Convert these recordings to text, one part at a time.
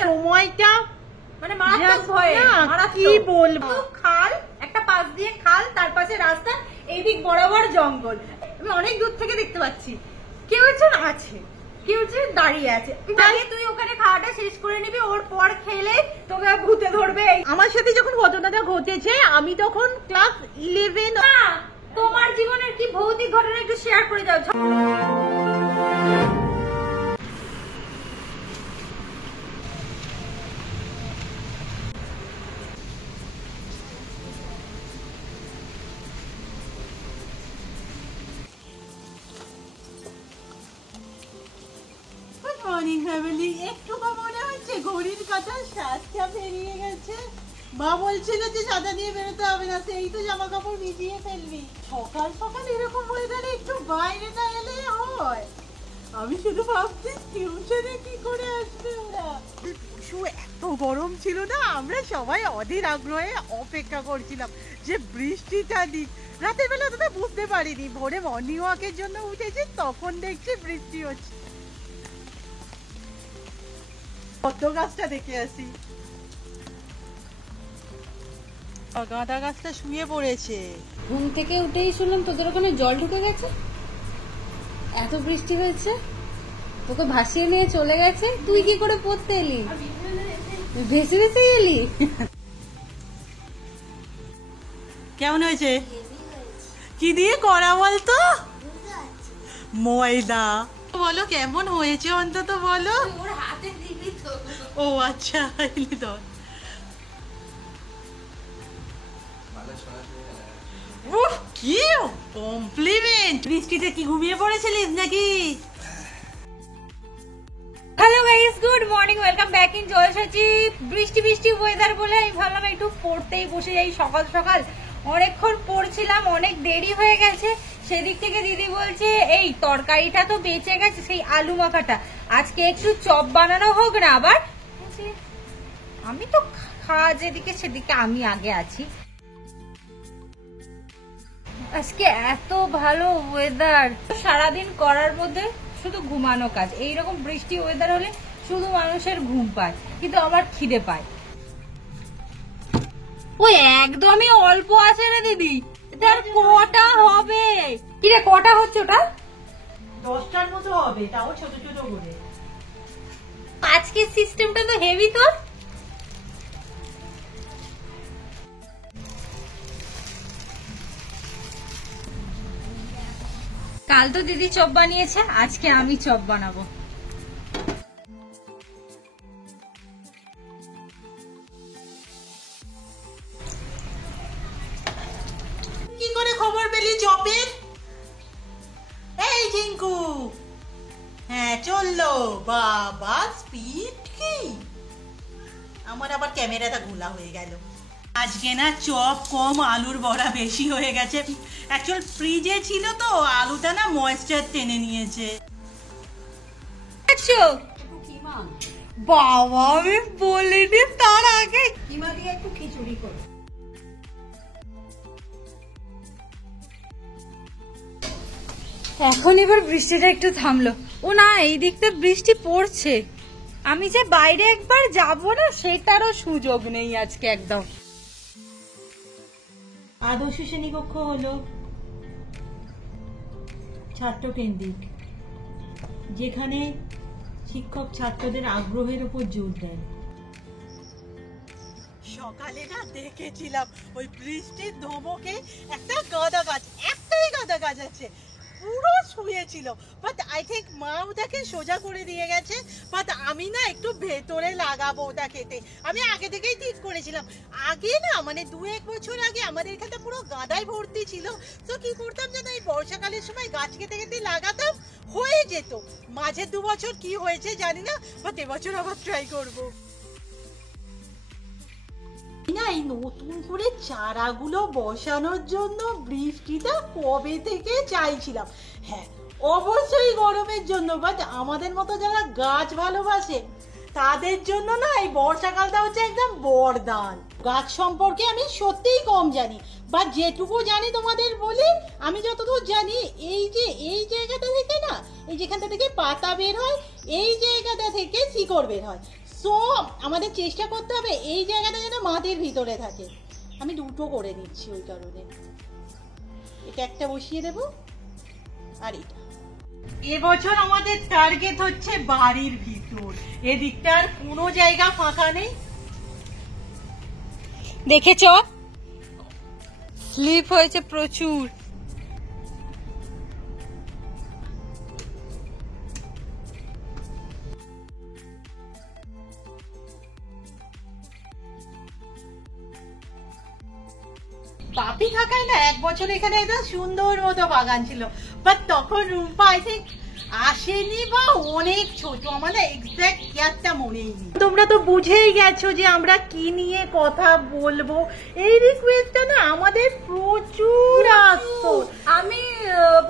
সময়টা মানে মারাত্মক ভয়, কি বলবো। খাল, একটা পাশ দিয়ে খাল, তার পাশে রাস্তা, এইদিক বরাবর জঙ্গল। আমি অনেক দূর থেকে দেখতে পাচ্ছি কেউ একজন আছে, কেউ একজন দাঁড়িয়ে আছে। তুই ওখানে খাওয়াটা শেষ করে নিবি, ওর পর খেলে তোকে ভূতে ধরবে। আমার সাথে যখন ঘটনাটা ঘটেছে আমি তখন ক্লাস 11। তোমার জীবনের কি ভৌতিক ঘটনা একটু শেয়ার করে যাও। একটু মনে হচ্ছে ঘড়ির কাঁটা 7টা পেরিয়ে গেছে। মা বলছিল যে ছাতা নিয়ে বেরোতে হবে না, সেই তো জামা কাপড় ভিজিয়ে ফেলবি। সকাল সকাল এরকম ওয়েদারে একটু বাইরে না এলে হয়। আমি শুধু ভাবছি টিউশনে কি করে আসবে ওরা। এত গরম ছিল না, আমরা সবাই অধীর আগ্রহে অপেক্ষা করছিলাম যে বৃষ্টিটা দিক। রাতের বেলা তো বুঝতে পারিনি, ভোরে মর্নিং ওয়াকের জন্য উঠেছি, তখন দেখছি বৃষ্টি হচ্ছে। কত গাছটা দেখে আসি, গাঁদা গাছটা শুয়ে পড়েছে। ঘুম থেকে উঠেই শুনলাম তোদের ওখানে জল ঢুকে গেছে, এত বৃষ্টি হয়েছে, তোকে ভাসিয়ে নিয়ে চলে গেছে। তুই কি করে পড়তে এলি? ভেসে ভেসে এলি? কেমন হয়েছে? কি দিয়ে করা বলতো? ময়দা। বলো কেমন হয়েছে অন্তত বলো। ওর হাতে দিবি তো। ও আচ্ছা, কি কমপ্লিমেন্ট। বৃষ্টিতে কি ঘুমিয়ে পড়েছিলিস নাকি? Hello guys, good morning, welcome back in জলসাচি। বৃষ্টি বৃষ্টি ওয়েদার বলে আমি ভাবলাম একটু পড়তেই বসে যাই। সকাল সকাল অনেকক্ষণ পড়ছিলাম, অনেক দেরি হয়ে গেছে। সেদিক থেকে দিদি বলছে এই তরকারিটা তো বেঁচে গেছে, সেই আলু মাখাটা, আজকে একটু চপ বানানো হোক না আবার। আমি তো খাওয়া যেদিকে সেদিকে আমি আগে আছি। আজকে এত ভালো ওয়েদার, সারাদিন করার মধ্যে শুধু ঘুমানো কাজ। এইরকম বৃষ্টি ওয়েদার হলে শুধু মানুষের ঘুম পায়, কিন্তু আবার খিদে পায়। ওই একদমই অল্প আছে রে দিদি, তার কটা হবে? কি রে, কটা হচ্ছে ওটা? 10টার মতো হবে, তাও ছোট ছোট করে। আজকে সিস্টেমটা তো হেভি। তোর কাল তো দিদি চপ বানিয়েছে, আজকে আমি চপ বানাবো। কি করে খবর পেলি চপের? এই ঝিঙ্কু, হ্যাঁ চললো। বাবা স্পিড কি! আমার আবার ক্যামেরাটা ঘোলা হয়ে গেল। আজকে না চপ কম, আলুর বড়া বেশি হয়ে গেছে। অ্যাকচুয়াল ফ্রিজে ছিল তো, আলুটা না ময়েশ্চার টেনে নিয়েছে। বাবা, আমি বলিনি তার আগে কিমা দিয়ে একটু খিচুড়ি করো। এখন এবার বৃষ্টিটা একটু থামলো। ও না, এই দিকটা বৃষ্টি পড়ছে। আমি যে বাইরে একবার যাব না সেটারও সুযোগ নেই আজকে একদম। আদর্শ শ্রেণীকক্ষ হলো ছাত্র কেন্দ্রিক, যেখানে শিক্ষক ছাত্রদের আগ্রহের উপর জোর দেন। সকালে না দেখেছিলাম ওই বৃষ্টির ধমকে একটা গাঁদা গাছ, একটাই গাঁদা গাছ আছে, পুরো শুয়েছিল। বাট আই থিঙ্ক মা ওটাকে সোজা করে দিয়ে গেছে। বাট আমি না একটু ভেতরে লাগাবো ওটা খেতে, আমি আগে থেকেই ঠিক করেছিলাম। আগে না মানে 2-1 বছর আগে আমাদের এখানে পুরো গাঁদায় ভর্তি ছিল। তো কি করতাম জানো, এই বর্ষাকালের সময় গাছ কেটে কেটে লাগাতাম, হয়ে যেত। মাঝে 2 বছর কি হয়েছে জানি না, বাট এবছর আবার ট্রাই করবো। না, এই নতুন করে চারাগুলো বসানোর জন্য বৃষ্টিটা কবে থেকে চাইছিলাম। হ্যাঁ অবশ্যই গরমের জন্য, বাট আমাদের মতো যারা গাছ ভালোবাসে তাদের জন্য না এই বর্ষাকালটা হচ্ছে একদম বরদান। গাছ সম্পর্কে আমি সত্যিই কম জানি, বা যেটুকু জানি তোমাদের বলি। আমি যতদূর জানি, এই যে এই জায়গাটা থেকে না, এই যেখানটা থেকে পাতা বের হয়, এই জায়গাটা থেকে শিকড় বের হয়। সো আমাদের চেষ্টা করতে হবে এই জায়গাটা যেন মাটির ভিতরে থাকে। আমি দুটো করে নিচ্ছি ওই কারণে। এটা একটা বসিয়ে দেব আর এটা। এবছর আমাদের টার্গেট হচ্ছে বাড়ির ভিতর, এদিকটার কোনো জায়গা ফাঁকা নেই। দেখেছ স্লিপ হয়েছে প্রচুর। বাপি থাকায় না এক বছর এখানে একটা সুন্দর মতো বাগান ছিল, বাট তখন রুম্পা আই থিঙ্ক আসেনি বা অনেক ছোট, আমার না এক্সাক্ট ইয়ারটা মনেই নেই। তোমরা তো বুঝেই গেছো যে আমরা কি নিয়ে কথা বলবো। এই রিকোয়েস্টটা না আমাদের প্রচুর আসতো। আমি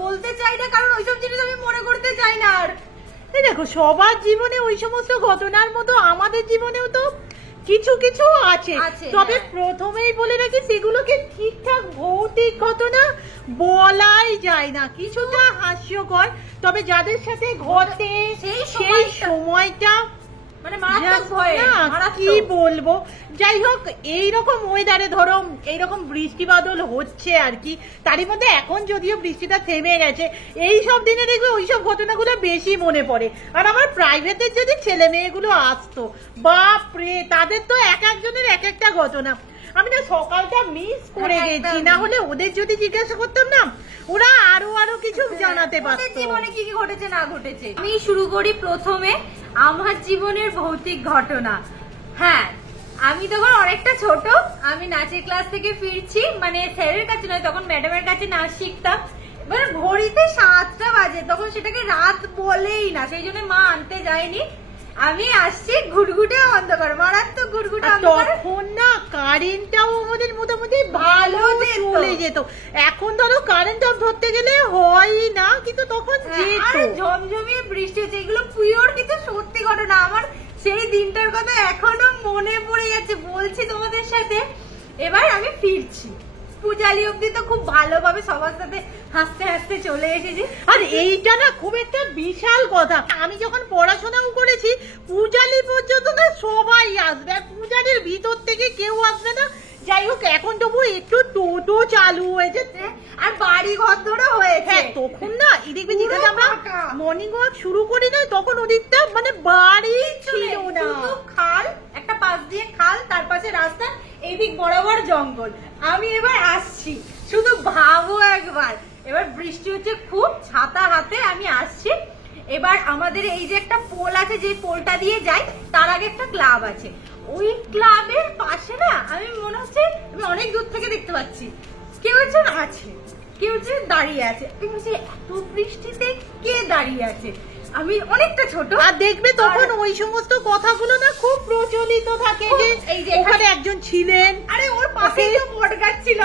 বলতে চাই না কারণ ওইসব জিনিস আমি মনে করতে চাই না। আর এই দেখো সবার জীবনে ওই সমস্ত ঘটনার মতো আমাদের জীবনেও তো কিছু কিছু আছে, তবে প্রথমেই বলে রাখি সেগুলোকে ঠিকঠাক ভৌতিক ঘটনা বলাই যায় না, কিছুটা হাস্যকর। তবে যাদের সাথে ঘটে সেই সময়টা মানে কি বলবো। যাই হোক, এইরকম ওয়েদারে ধরো এইরকম বৃষ্টি বাদল হচ্ছে আর কি, তারই মধ্যে এখন যদিও বৃষ্টিটা থেমে গেছে, এই সব দিনে দেখবে ওইসব ঘটনাগুলো বেশি মনে পড়ে। আর আমার প্রাইভেটের যদি ছেলে মেয়েগুলো আসতো, বাপরে তাদের তো এক একজনের এক একটা ঘটনা। আমি না সকালটা মিস করে গেছি, না হলে ওদের যদি জিজ্ঞাসা করতাম না ওরা আরো কিছু জানাতে পারতো জীবনে কি কি ঘটেছে না ঘটেছে। আমি শুরু করি প্রথমে আমার জীবনের ভৌতিক ঘটনা। হ্যাঁ, আমি তখন অনেকটা ছোট, আমি নাচের ক্লাস থেকে ফিরছি, মানে স্যারের কাছে নয়, তখন ম্যাডামের কাছে নাচ শিখতাম। এবার ঘড়িতে 7টা বাজে, তখন সেটাকে রাত বলেই না, সেই জন্য মা আনতে যায়নি। আমি আসছি ঘুটঘুটে অন্ধকার, মারাত্মক ঘুটঘুটে অন্ধকার। তখন না কারেন্টটাও আমাদের মোটামুটি ভালো চলে যেত। এখন ধরো কারেন্ট অফ ধরতে গেলে হয় না, কিন্তু তখন যেত। ঝমঝমিয়ে বৃষ্টি হচ্ছে, এগুলো পিওর কিন্তু সত্যি ঘটনা। আমার সেই দিনটার কথা এখনো মনে পড়ে যাচ্ছে, বলছি তোমাদের সাথে। এবার আমি ফিরছি, পূজালি অব্দি তো খুব ভালোভাবে সবার সাথে হাসতে হাসতে চলে এসেছি। আর এইটা না খুব একটা বিশাল কথা, আমি যখন পড়াশোনাও করেছি পূজালি পর্যন্ত না সবাই আসবে, আর পূজালির ভিতর থেকে কেউ আসবে না। যাই হোক, এখন তবু একটু টোটো চালু হয়েছে আর বাড়ি ঘর ধরে হয়েছে। তখন না এদিক যেখানে আমরা মর্নিং ওয়াক শুরু করি না, তখন ওদিকটা মানে বাড়ি ছিল না, খাল, একটা পাশ দিয়ে খাল, তার পাশে রাস্তা, এইদিক বরাবর জঙ্গল। আমি এবার আসছি, শুধু ভাবো একবার, এবার বৃষ্টি হচ্ছে খুব, ছাতা হাতে আমি আসছি। এবার আমাদের এই যে একটা পোল আছে, যে পোলটা দিয়ে যাই, তার আগে একটা ক্লাব আছে। ওই ক্লাবের পাশে না আমি মনে হচ্ছে আমি অনেক দূর থেকে দেখতে পাচ্ছি কেউ একজন আছে, কেউ একজন দাঁড়িয়ে আছে। এত বৃষ্টিতে কে দাঁড়িয়ে আছে? আমি অনেকটা ছোট, আর দেখবে তখন ওই সমস্ত কথাগুলো না খুব প্রচলিত থাকে, যে এই যে এখানে একজন ছিলেন, আরে ওর পাশেই তো বট গাছ ছিল,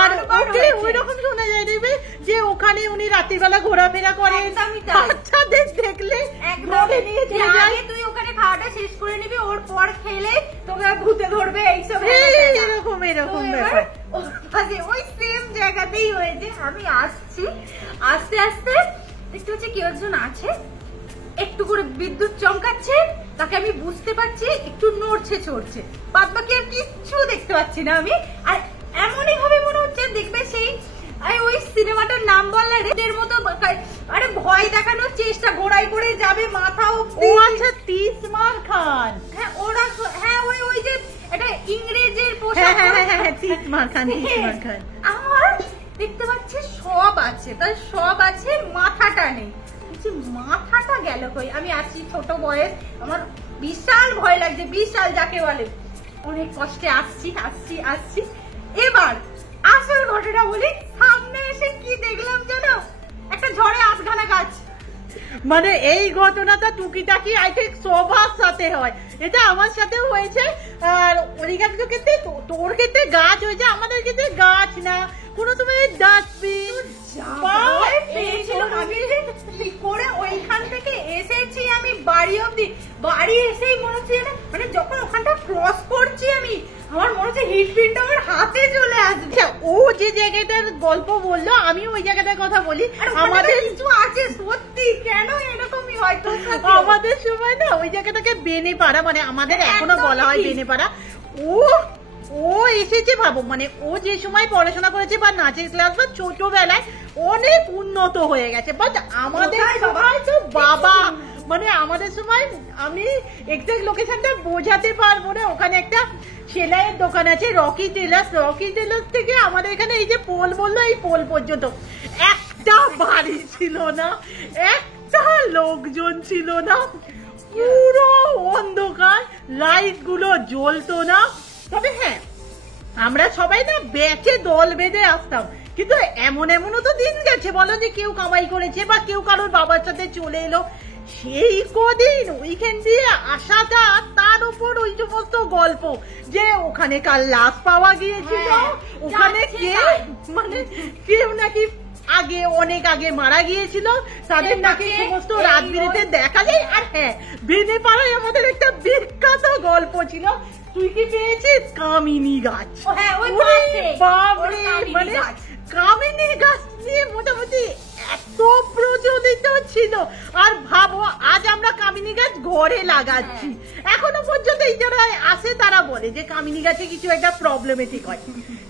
আর ওকে ওই রকম শোনা যায় দেখবে যে ওখানে উনি রাতের বেলা ঘোরাফেরা করেন। বাচ্চাদের দেখলে একদম নিয়ে যায়, তুই ওখানে খাওয়াটা শেষ করে নিবি, ওর পর খেলে তোকে ভূতে ধরবে, এইসব এরকম ব্যাপার। ওই সেম জায়গাতেই হয়েছে। আমি আসছি, আস্তে আস্তে দেখতে হচ্ছে কেউ একজন আছে, একটু করে বিদ্যুৎ চমকাচ্ছে, তাকে আমি বুঝতে পারছি একটু নড়ছে চড়ছে, বাদ বাকি আর কিচ্ছু দেখতে পাচ্ছি না আমি। আর এমনই ভাবে মনে হচ্ছে, দেখবে সেই ওই সিনেমাটার নাম বললে এর মতো, আরে ভয় দেখানোর চেষ্টা, ঘোড়ায় করে যাবে মাথা অব্দি। ও আচ্ছা, তিসমার খান। হ্যাঁ ওরা, হ্যাঁ ওই যে এটা ইংরেজের পোশাক, তিসমার খান। আমার দেখতে পাচ্ছি সব আছে, তার সব আছে, মাথাটা নেই। মাথাটা গেল কই? আমি আসছি ছোট বয়স, আমার বিশাল ভয় লাগছে, বিশাল যাকে বলে। অনেক কষ্টে আসছি। এবার আসল ঘটনা বলি, সামনে এসে কি দেখলাম জানো? একটা ঝড়ে আধখানা গাছ। মানে এই ঘটনাটা টুকিটাকি আই থিঙ্ক সবার সাথে হয়, এটা আমার সাথেও হয়েছে। আর অধিকাংশ ক্ষেত্রে, তোর ক্ষেত্রে গাছ হয়েছে, আমাদের ক্ষেত্রে গাছ না, কোনো সময় ডাস্টবিন। কি করে ওইখান থেকে এসেছি আমি বাড়ি অব্দি, বাড়ি এসেই মনে হচ্ছে মানে যখন ওখানটা ক্রস করছি আমি, আমার মনে হচ্ছে হিট পিনটা আমার হাতে চলে আসবে। ও যে জায়গাটার গল্প বললো আমি ওই জায়গাটার কথা বলি। আমাদের কিছু আছে সত্যি, কেন এরকমই হয় তোর সাথে? আমাদের সময় না ওই জায়গাটাকে বেনেপাড়া, মানে আমাদের এখনো বলা হয় বেনেপাড়া। ও এসেছে ভাবো, মানে ও যে সময় পড়াশোনা করেছে বা নাচের ক্লাস বা ছোটবেলায় অনেক উন্নত হয়ে গেছে, বাট আমাদের সময় তো বাবা, মানে আমাদের সময় আমি এক্সাক্ট লোকেশনটা বোঝাতে পারবো না। ওখানে একটা সেলাইয়ের দোকান আছে রকি টেলার্স, রকি টেলার্স থেকে আমাদের এখানে এই যে পোল বললো এই পোল পর্যন্ত একটা বাড়ি ছিল না, একটা লোকজন ছিল না, পুরো অন্ধকার, লাইট গুলো জ্বলতো না। তবে হ্যাঁ, আমরা সবাই না ব্যাচে দল বেঁধে আসতাম, কিন্তু এমনও তো দিন গেছে বলো যে কেউ কামাই করেছে বা কেউ কারোর বাবার সাথে চলে এলো, সেই কদিন ওইখান দিয়ে আসাটা, তার উপর ওই সমস্ত গল্প যে ওখানে কাল লাশ পাওয়া গিয়েছিল, ওখানে কে মানে কেউ নাকি আগে অনেক আগে মারা গিয়েছিল, তাদের নাকি সমস্ত রাজবিড়িতে দেখা যায়। আর হ্যাঁ, বেনেপাড়ায় আমাদের একটা বিখ্যাত গল্প ছিল, তুই কি পেয়েছিস কামিনী গাছ? বাবরে, মানে কামিনী গাছ নিয়ে মোটামুটি এত প্রচলিত ছিল। আর ভাবো আজ আমরা কামিনী গাছ ঘরে লাগাচ্ছি, এখনো পর্যন্ত এই যারা আসে তারা বলে যে কামিনী গাছে কিছু একটা প্রবলেমেটিক হয়।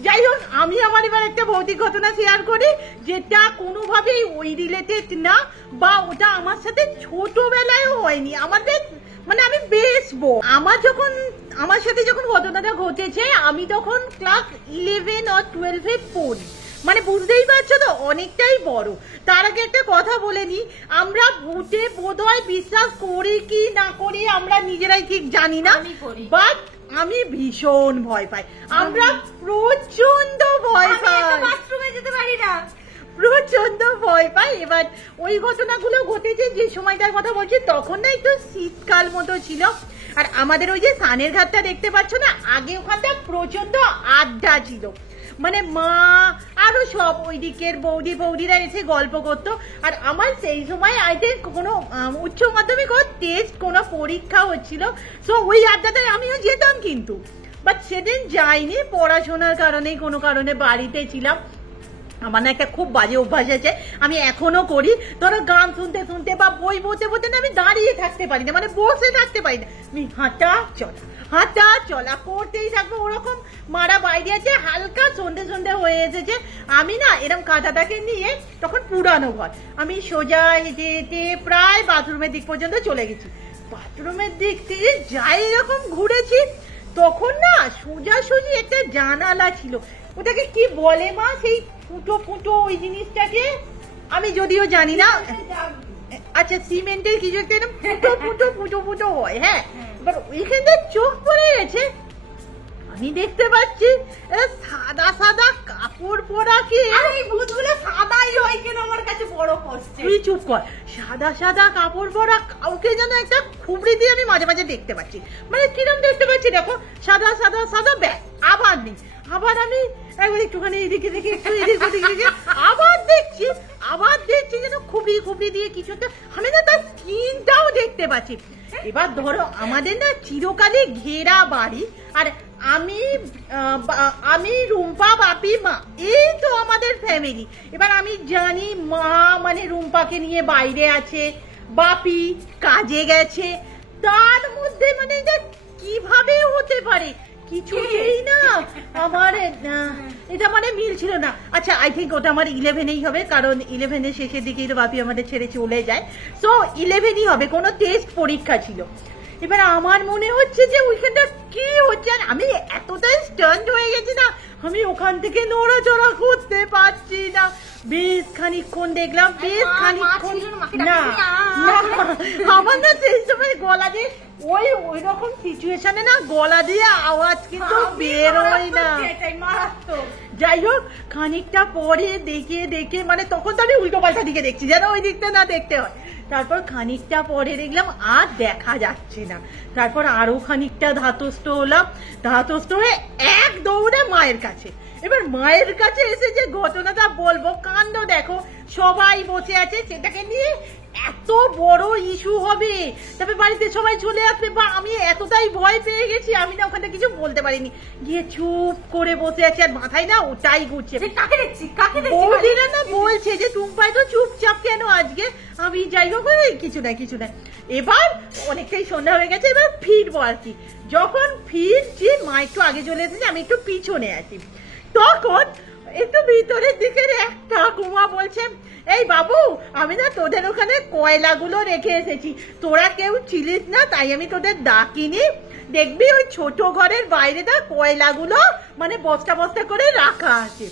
যাই হোক, আমি আমার এবার একটা ভৌতিক ঘটনা শেয়ার করি, যেটা কোনোভাবেই ওই রিলেটেড না, বা ওটা আমার সাথে ছোটবেলায়ও হয়নি। আমাদের মানে আমি বেশ আমার সাথে যখন ঘটনাটা ঘটেছে আমি তখন ক্লাস 11 or 12 পড়ি, মানে বুঝতেই পারছো তো অনেকটাই বড়। তার আগে একটা কথা বলে নি, আমরা ভূতে বোধহয় বিশ্বাস করি কি না করি আমরা নিজেরাই ঠিক জানি না, বাট আমি ভীষণ ভয় পাই, আমরা প্রচন্ড ভয় পাই, বাথরুমে যেতে পারি না, প্রচন্ড ভয় পাই। এবার ওই ঘটনাগুলো ঘটেছে যে সময়টার কথা বলছি, তখন না একটু শীতকাল মতো ছিল। আর আমাদের ওই যে সানের ঘাটটা দেখতে পাচ্ছ না, আগে ওখানটা প্রচন্ড আড্ডা ছিল, মানে মা আরো সব ওই দিকের বৌদিরা এসে গল্প করতো। আর আমার সেই সময় আই থিঙ্ক কোনো উচ্চ মাধ্যমিক টেস্ট কোনো পরীক্ষা হচ্ছিল, সো ওই আড্ডাটায় আমিও যেতাম, কিন্তু বাট সেদিন যাইনি, পড়াশোনার কারণে কোনো কারণে বাড়িতে ছিলাম। আমার না একটা খুব বাজে অভ্যাস আছে, আমি এখনো করি, ধরো গান শুনতে শুনতে বা বই বলতে না আমি দাঁড়িয়ে থাকতে পারি না, মানে বসে থাকতে পারি না, আমি হাঁটা চলা করতেই থাকবো। ওরকম মারা বাইরে আছে, হালকা সন্ধে হয়ে এসেছে, আমি না এরকম কাঁথাটাকে নিয়ে, তখন পুরানো ঘর, আমি সোজা হেঁটে প্রায় বাথরুমের দিক পর্যন্ত চলে গেছি। বাথরুমের দিক থেকে যাই এরকম ঘুরেছি, তখন না সোজাসুজি একটা জানালা ছিল, ওটাকে কি বলে মা, সেই ফুটো ওই জিনিসটাকে আমি যদিও জানি না, আচ্ছা সিমেন্টের কিছু একটা ফুটো হয়, হ্যাঁ। এবার ওইখানটা চোখ পড়ে গেছে, আমি দেখতে পাচ্ছি সাদা কাপড় পরা, কি এই ভূতগুলো সাদাই হয় কেন আমার কাছে বড় কষ্ট। তুই চুপ কর, সাদা কাপড় পরা কাউকে যেন একটা খুবড়ি দিয়ে আমি মাঝে মাঝে দেখতে পাচ্ছি, মানে কিরম দেখতে পাচ্ছি দেখো, সাদা ব্যাগ, আবার নেই, আবার আমি একবার একটুখানি এইদিকে দেখে একটু এদিকে আবার দেখছি যেন খুবড়ি দিয়ে কিছু একটা, আমি না তার স্কিনটাও দেখতে পাচ্ছি। এবার ধরো আমাদের না চিরকালে ঘেরা বাড়ি, আর আমি রুম্পা, বাপি, মা, এই তো আমাদের ফ্যামিলি। এবার আমি জানি মা মানে রুম্পাকে নিয়ে বাইরে আছে, বাপি কাজে গেছে, তার মধ্যে মানে এটা কিভাবে হতে পারে কিছুই না আমার এটা মানে মিল ছিল না। আচ্ছা আই থিঙ্ক ওটা আমার 11-এই হবে, কারণ 11-এর শেষের দিকেই তো বাপি আমাদের ছেড়ে চলে যায়, সো 11-ই হবে, কোনো টেস্ট পরীক্ষা ছিল। এবার আমার মনে হচ্ছে যে ওইখানটা কি হচ্ছে, আর আমি এতটাই স্টান্ড হয়ে গেছি না, আমি ওখান থেকে নড়াচড়া করতে পারছি না। বেশ খানিকক্ষণ দেখলাম, না আমার না সেই সময় গলা দিয়ে ওই রকম সিচুয়েশনে না গলা দিয়ে আওয়াজ কিন্তু বেরোয় না। যাই হোক, খানিকটা পরে দেখে মানে তখন তো আমি উল্টো পাল্টা দিকে দেখছি, যেন ওই দিকটা না দেখতে হয়। তারপর খানিকটা পরে দেখলাম আর দেখা যাচ্ছে না, তারপর আরো খানিকটা ধাতস্থ হয়ে এক দৌড়ে মায়ের কাছে। এবার মায়ের কাছে এসে যে ঘটনাটা বলবো, কাণ্ড দেখো, সবাই বসে আছে, সেটাকে নিয়ে এত বড় ইস্যু হবে, তবে বাড়িতে সবাই চলে আসবে, বা আমি এতটাই ভয় পেয়ে গেছি আমি না ওখানে কিছু বলতে পারিনি, গিয়ে চুপ করে বসে আছি আর মাথায় না ওটাই ঘুরছে। কাকে দেখছি বৌদিরা না বলছে যে টুম্পাই তো চুপচাপ কেন আজকে, আমি যাই হোক কিছু না কিছু না। এবার অনেকটাই সন্ধ্যা হয়ে গেছে, এবার ফিরবো আর কি। যখন ফিরছি মা একটু আগে চলে এসেছে, আমি একটু পিছনে আছি, তখন একটু ভিতরের দিকের একটা কুমা বলছে, এই বাবু আমি না তোদের ওখানে কয়লাগুলো রেখে এসেছি, তোরা কেউ ছিলিস না তাই আমি তোদের ডাকিনি, দেখবি ওই ছোট ঘরের বাইরে না কয়লাগুলো মানে বস্তা বস্তা করে রাখা আছে।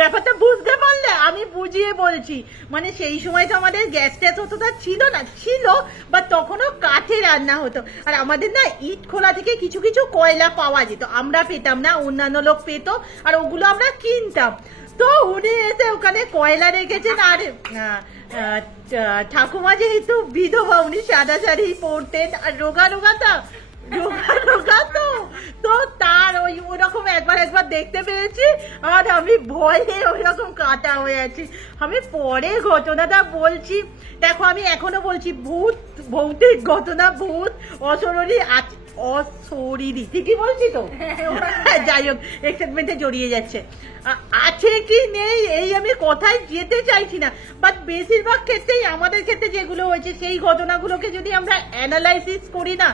ব্যাপারটা বুঝতে পারলে? আমি বুঝিয়ে বলছি, মানে সেই সময় তো আমাদের গ্যাস ট্যাস অতটা ছিল না, ছিল বা তখনও কাঠে রান্না হতো, আর আমাদের না ইট খোলা থেকে কিছু কিছু কয়লা পাওয়া যেত, আমরা পেতাম না, অন্যান্য লোক পেতো, আর ওগুলো আমরা কিনতাম। তো উনি এসে ওখানে কয়লা রেখেছেন, আর ঠাকুমা যেহেতু বিধবা, উনি সাদা শাড়ি পরতেন আর রোগা রোগাটা রোগা তো তার ওইরকম একবার দেখতে পেয়েছি, আর আমি ভয়ে ওইরকম কাটা হয়ে আছি। আমি পরে ঘটনাটা বলছি, দেখো আমি এখনো বলছি ভূত, ভৌতিক ঘটনা, ভূত অশরীরী অশরীরী, ঠিকই বলছি তো? যাই হোক এক্সাইটমেন্টে জড়িয়ে যাচ্ছে, আছে কি নেই এই আমি কথায় যেতে চাইছি না, বাট বেশিরভাগ ক্ষেত্রেই আমাদের ক্ষেত্রে যেগুলো হয়েছে সেই ঘটনাগুলোকে যদি আমরা অ্যানালাইসিস করি না,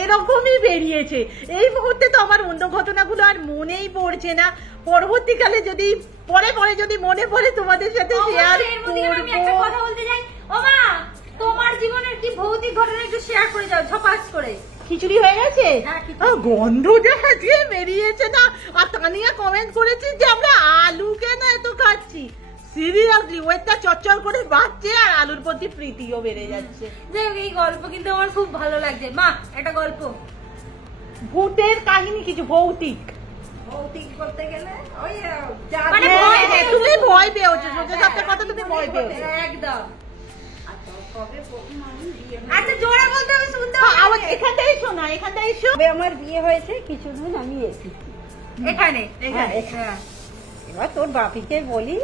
এরকমই বেরিয়েছে। এই মুহূর্তে তো আমার অন্য ঘটনাগুলো আর মনেই পড়ছে না, পরবর্তীকালে যদি পরে যদি মনে পড়ে তোমাদের সাথে শেয়ার করবো। কথা বলতে যাই, ও মা তোমার জীবনের কি ভৌতিক ঘটনা একটু শেয়ার করে যাও ঝপাস করে। খিচুড়ি হয়ে গেছে, গন্ধটা আজকে বেরিয়েছে না, আর তানিয়া কমেন্ট করেছি যে আমরা আলু কেন এত খাচ্ছি, সিরিয়াসলি ওয়েটটা চচ্চর করে বাড়ছে আর আলুর প্রতি প্রীতিও বেড়ে যাচ্ছে। এই গল্প কিন্তু আমার খুব ভালো লাগছে। মা একটা গল্প, ভূতের কাহিনী, কিছু ভৌতিক করতে গেলে ওই মানে তুমি ভয় পেয়েছো, সোজা সত্যি কথা তুমি ভয় পেয়েছো একদম। আচ্ছা জোরে বলতে হবে, শুনতে হবে। এখানটাই শোনা, এখানটাই শোনা। আমার বিয়ে হয়েছে কিছুদিন আমি এসেছি এখানে। এবার তোর বাপিকে বলি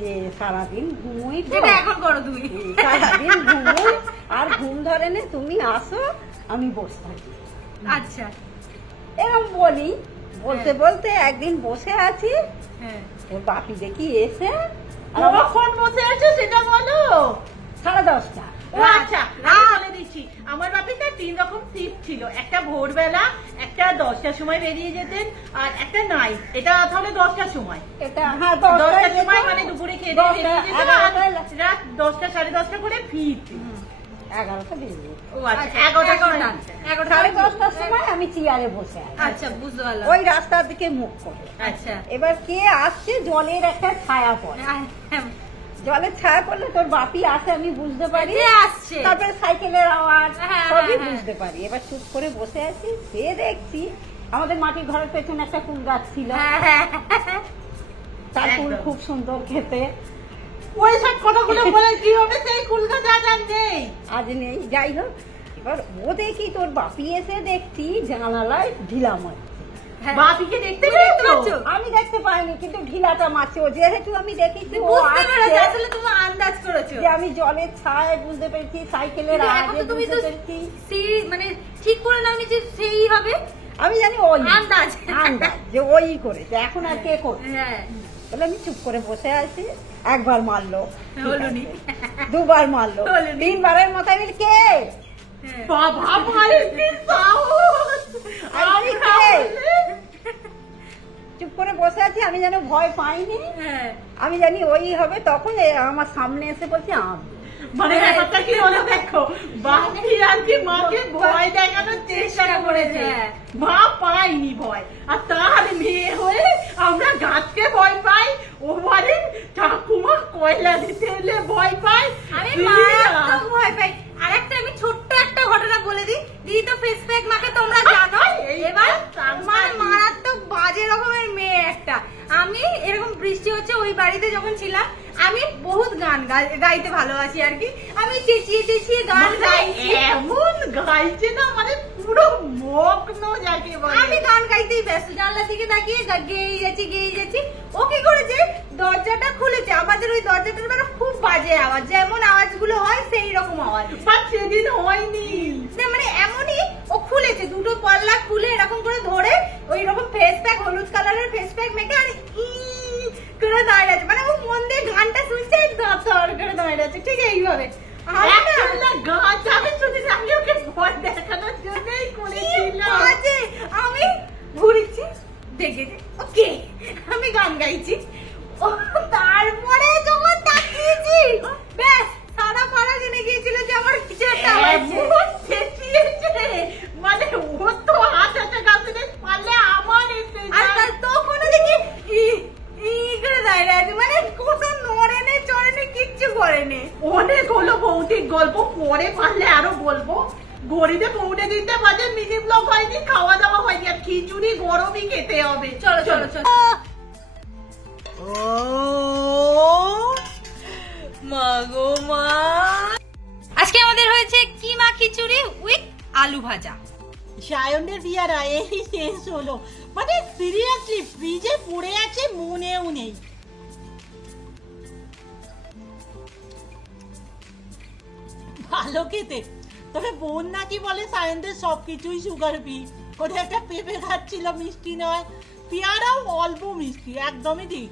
যে সারাদিন ঘুমোই, এখন করো তুমি, সারাদিন ঘুমোই আর ঘুম ধরে নে, তুমি আসো আমি বসে থাকি। আচ্ছা এরকম বলতে বলতে একদিন বসে আছি, তোর বাপি দেখি এসে, কখন বসে আছো সেটা বলো। 10:30। আচ্ছা বলে দিচ্ছি, আমার বাপের না 3 রকম শিফট ছিল, একটা ভোরবেলা, একটা 10টার সময় বেরিয়ে যেতেন, আর একটা নাইট, এটা তাহলে 10টার সময়, এটা হ্যাঁ 10টার সময় মানে দুপুরে খেয়ে দিয়ে বেরিয়ে যেতেন, আর রাত 10টা 10:30 করে ফিরতেন। 11টা বেরিয়ে। ও আচ্ছা 11টার সাড়ে 10টার সময় আমি চেয়ারে বসে আছি, আচ্ছা বুঝতে পারলাম, ওই রাস্তার দিকে মুখ করে। আচ্ছা এবার কে আসছে, জলের একটা ছায়া পড়ে, জলের ছায়া পড়লে তোর বাপি আসে আমি বুঝতে পারি, আসছে, তারপরে সাইকেলের আওয়াজ সবই হ্যাঁ। বুঝতে পারি। এবার চুপ করে বসে আছি, সে দেখছি আমাদের মাটির ঘরের পেছনে একটা কুল গাছ ছিল, তার ফুল খুব সুন্দর খেতে, ওই সব কথাগুলো বলে কি হবে, সেই কুলগাছ আজ নেই, আজ নেই। যাই হোক, এবার ও দেখি তোর বাপি এসে দেখছি জানালায় ঢিলা মারছে। বাপিকে দেখতে পেয়েছো? আমি দেখতে পাইনি, কিন্তু ঢিলাটা মারছে ও, যেহেতু আমি দেখেছি ও আসলে তুমি আন্দাজ করেছো যে আমি জলের ছায় বুঝতে পেরেছি, সাইকেলের আওয়াজে বুঝতে পেরেছি, মানে ঠিক করে নাও যে সেই হবে, আমি জানি ওই আন্দাজ যে ওই করেছে, এখন আর কে করছে। বলে আমি চুপ করে বসে আছি, একবার মারলো, দুবার মারলো, 3বারের মাথায় বলি কে বাবা মায়ের কি সাহস, আমি কে, চুপ করে বসে আছি, আমি যেন ভয় পাইনি, আমি জানি ওই হবে। তখন আমার সামনে এসে বলছি আমি, মানে ব্যাপারটা কি হলো দেখো, বাপি আর কি মাকে ভয় দেখানোর চেষ্টা করেছে, মা পায়নি ভয়, আর তার মেয়ে হয়ে আমরা গাছকে ভয় পাই, ও মানে ঠাকুমা কয়লা দিতে এলে ভয় পাই, আমি মারাত্মক ভয় পাই। আর একটা আমি ছোট্ট একটা ঘটনা বলে দিই, দিদি তো ফেস প্যাক মাকে তোমরা জানো, এবার আমার মারাত্মক বাজে রকমের মেয়ে একটা। আমি এরকম বৃষ্টি হচ্ছে ওই বাড়িতে যখন ছিলাম, আমি বহুত গান গাইতে ভালোবাসি আর কি, আমি চেঁচিয়ে গান গাইছি, এমন গাইছে না মানে পুরো মগ্ন যাকে বলে, আমি গান গাইতেই ব্যস্ত, জানলা থেকে তাকিয়ে গেয়ে যাচ্ছি। ও কি করেছে, দরজাটা খুলেছে, আমাদের ওই দরজাটার মানে খুব বাজে আওয়াজ, যেমন আওয়াজগুলো হয় সেই রকম আওয়াজ। সেদিন হয়নি, মানে এমনই ও খুলেছে, দুটো পাল্লা খুলে এরকম করে ধরে ওই রকম ফেস প্যাক, হলুদ কালারের ফেস প্যাক মেখে আর করে দাঁড়িয়ে আছে, মানে ও মন দিয়ে গানটা শুনছে ধর করে দাঁড়িয়ে আছে, ঠিক এইভাবে। আমি ঘুরেছি দেখেছি, ওকে আমি গান গাইছি, তারপরে যখন তাকিয়েছি ব্যাস সারা পাড়া জেনে গিয়েছিল যে আমার কিছু একটা মানে ও তো হাত একটা গাছে পারলে আমার তখন দেখি করে দাঁড়িয়ে আছে, মানে কোনো নড়েনে চড়েনে কিচ্ছু করেনি। অনেক হলো ভৌতিক গল্প, পরে পারলে আরো বলবো। ঘড়িতে পৌনে দিতে বাজে, মিনি ব্লগ হয়নি, খাওয়া দাওয়া হয়নি, আর খিচুড়ি গরমই খেতে হবে। চলো চলো চলো। মাগো মা, আজকে আমাদের হয়েছে কিমা খিচুড়ি উইথ আলু ভাজা। সায়নের বিয়ারা এই শেষ হলো, মানে সিরিয়াসলি ফ্রিজে পড়ে আছে, মনেও নেই। ভালো খেতে, তবে বোন নাকি বলে সায়নদের সবকিছুই সুগার ফ্রি। কোথায় একটা পেঁপে খাচ্ছিল, মিষ্টি নয়, পেয়ারাও অল্প মিষ্টি, একদমই ঠিক।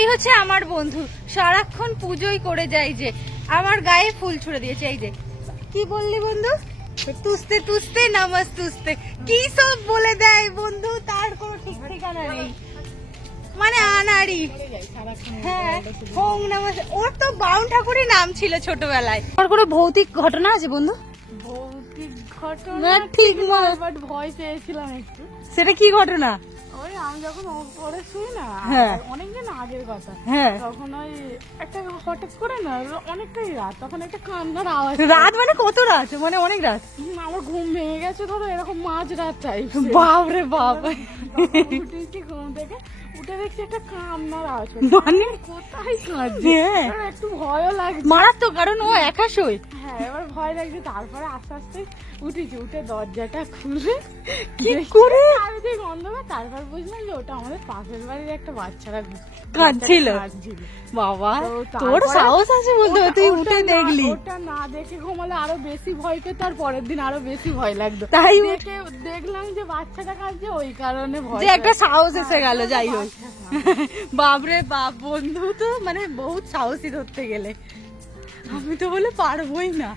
এই হচ্ছে আমার বন্ধু, সারাক্ষণ পুজোই করে যায়, যে আমার গায়ে ফুল ছুড়ে দিয়েছে। এই যে কি বললি বন্ধু, তুসতে তুসতে নামাজ তুসতে, কি সব বলে দেয় বন্ধু, তার কোনো ঠিক ঠিকানা নেই, মানে আনাড়ি। হ্যাঁ, ওম নমঃ, ওর তো বাউন ঠাকুরই নাম ছিল ছোটবেলায়। ওর কোনো ভৌতিক ঘটনা আছে বন্ধু? ভৌতিক ঘটনা ঠিক নয়, বাট ভয় পেয়েছিলাম একটু। সেটা কি ঘটনা? ওই আমি যখন পরে শুই না, হ্যাঁ। অনেকদিন আগের কথা, হ্যাঁ। তখন ওই একটা হঠাৎ করে না অনেকটাই রাত, তখন একটা কান্নার আওয়াজ। রাত মানে কত রাত? মানে অনেক রাত? আমার ঘুম ভেঙে গেছে, ধরো এরকম মাঝ রাত টাইপ। বাপরে বাপ। উঠেছি ঘুম থেকে, উঠে দেখছি একটা কান্নার আওয়াজ। মানে কোথায় কাঁদছে, হ্যাঁ। এবার একটু ভয়ও লাগছে। মারাত্মক, কারণ ও একা শোয়। হ্যাঁ, এবার ভয় লাগছে। তারপরে আস্তে আস্তে উঠেছি, উঠে দরজাটা খুলে কি করে? আমি দেখি অন্ধকার, তারপর বুঝলাম যে ওটা আমাদের পাশের বাড়ির একটা বাচ্চারা কাঁদছিল। বাবা, তোর সাহস আছে বলতে, তুই উঠে দেখলি? ওটা না দেখে ঘুমালে আরো বেশি ভয় পেত, আর পরের দিন আরো বেশি ভয় লাগতো। তাই দেখে দেখলাম যে বাচ্চাটা কাঁদছে, ওই কারণে ভয়, যে একটা সাহস এসে গেল। যাই হোক, বাপরে বাপ, বন্ধু তো মানে বহুত সাহসী ধরতে গেলে, আমি তো বলে পারবোই না।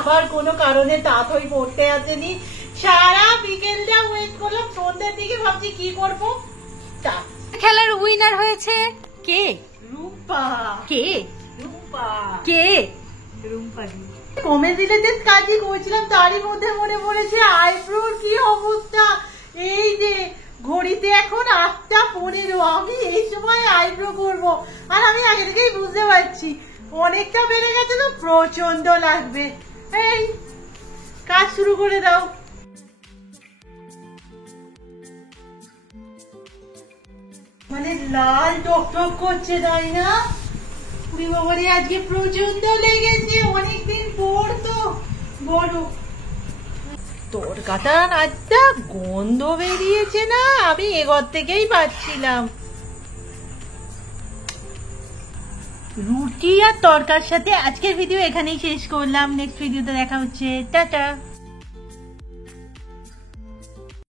আবার কোনো কারণে তাঁতই পড়তে আসেনি, সারা বিকেলটা ওয়েট করলাম, সন্ধ্যার দিকে ভাবছি কি করবো। খেলার উইনার হয়েছে কে? রুম্পা। কে? রুম্পা। কে? রুম্পা কমেডি রিলেটেড কাজই করছিলাম, তারই মধ্যে মনে পড়েছে আইব্রোর কি অবস্থা। এই যে ঘড়িতে এখন 8:15, আমি এই সময় আইব্রো করবো, আর আমি আগে থেকেই বুঝতে পারছি অনেকটা বেড়ে গেছে, তো প্রচন্ড লাগবে। এই কাজ শুরু করে দাও। মানে লাল টকটক করছে, তাই না? বাবারে আজকে প্রচন্ড লেগেছে, অনেকদিন পর তো বড় তরকাটার একটা গন্ধ বেরিয়েছে না, আমি এঘর থেকেই পাচ্ছিলাম। রুটি আর তরকার সাথে আজকের ভিডিও এখানেই শেষ করলাম, নেক্সট ভিডিওতে দেখা হচ্ছে, টাটা।